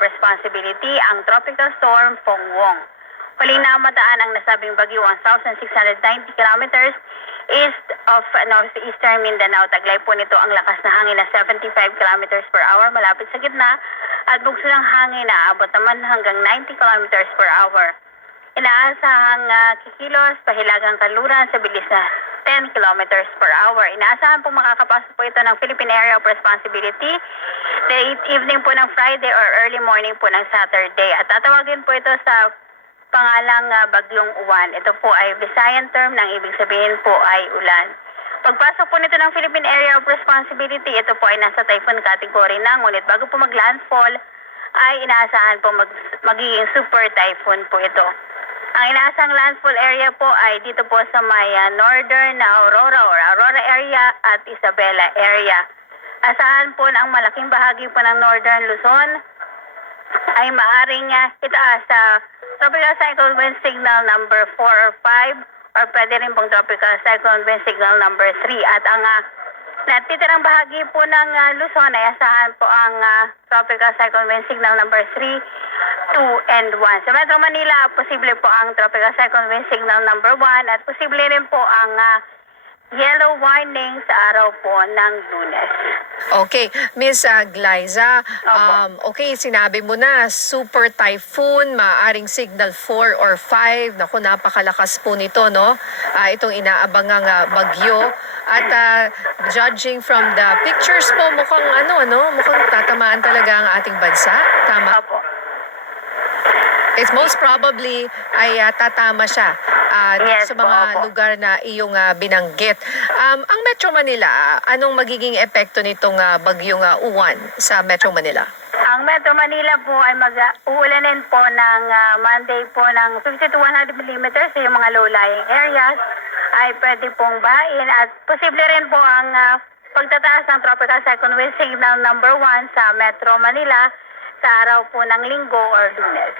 responsibility ang Tropical Storm Pongwong. Huling namataan ang nasabing bagyo 1,690 kilometers east of northeastern Mindanao. Taglay po nito ang lakas na hangin na 75 kilometers per hour malapit sa gitna at bugso ng hangin na abot naman hanggang 90 kilometers per hour. Inaasahang kikilos pahilagang kanluran sa bilis na 10 kilometers per hour. Inaasahan po makakapasok po ito ng Philippine Area of Responsibility late evening po ng Friday or early morning po ng Saturday. At tatawagin po ito sa pangalang Bagyong Uwan. Ito po ay Visayan term ng ibig sabihin po ay ulan. Pagpasok po nito ng Philippine Area of Responsibility, ito po ay nasa typhoon category na. Ngunit bago po mag-landfall, ay inaasahan po magiging super typhoon po ito. Ang inaasang landfall area po ay dito po sa may northern Aurora or Aurora area at Isabela area. Asahan po na ang malaking bahagi po ng northern Luzon ay maaring itaas sa tropical cyclone wind signal number 4 or 5 or pwede rin pong tropical cyclone wind signal number 3. At ang natitirang bahagi po ng Luzon ay asahan po ang tropical cyclone wind signal number 3, 2, and 1. Sa Metro Manila, posible po ang tropical cyclone wind signal number 1 at posible rin po ang yellow warning sa araw po ng Lunes. Okay, Miss Glyza, okay, sinabi mo na super typhoon, maaaring signal 4 or 5. Naku, napakalakas po nito, no? Itong inaabangang bagyo. At judging from the pictures po, mukhang mukhang tatamaan talaga ang ating bansa. Tama? Opo. It's most probably ay tatama siya Yes, sa mga opo. lugar na iyong binanggit. Ang Metro Manila, anong magiging epekto nitong bagyong Uwan sa Metro Manila? Ang Metro Manila po ay mag-uulanin po ng Monday po ng 50 to 100 millimeters sa yung mga low-lying areas ay pwede pong bain at posible rin po ang pagtataas ng tropical cyclone wind signal number 1 sa Metro Manila sa araw po ng Linggo or Lunes.